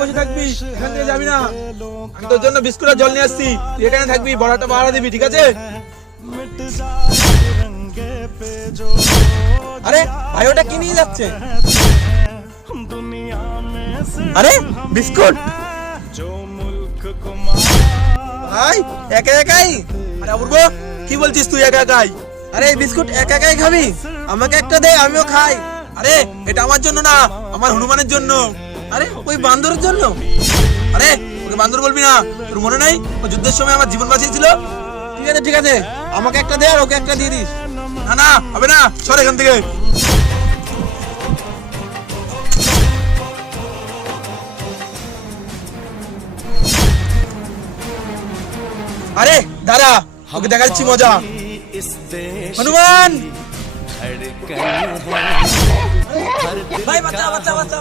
বসে থাকবি, এখান থেকে যাবি না। আমি তোর জন্য বিস্কুট আর জল নিয়ে আসছি, তুই এখানে থাকবি, বড়াটা পাহারা দিবি, ঠিক আছে? আরে ভাই ওটা কি নিয়ে যাচ্ছে? আরে বিস্কুট ভাই একা একাই? আরে অপূর্ব, কি বলছিস তুই একা একাই? আরে এই বিস্কুট একা একাই খাবি? আমাকে একটা দে, আমিও খাই। আরে এটা আমার জন্য না, আমার হনুমানের জন্য। আরে ওই বান্দরের জন্য? আরে ওকে বান্দর বলবি না, তোর মনে নাই ও যুদ্ধের সময় আমার জীবন বাঁচিয়েছিল? ঠিক আছে, আমাকে একটা দে আর ওকে একটা দিয়ে দিস। না না, হবে না, সর এখান থেকে। আরে দাঁড়া, ওকে দেখাচ্ছি মজা। হনুমান ভাই বাঁচা বাঁচা বাঁচা।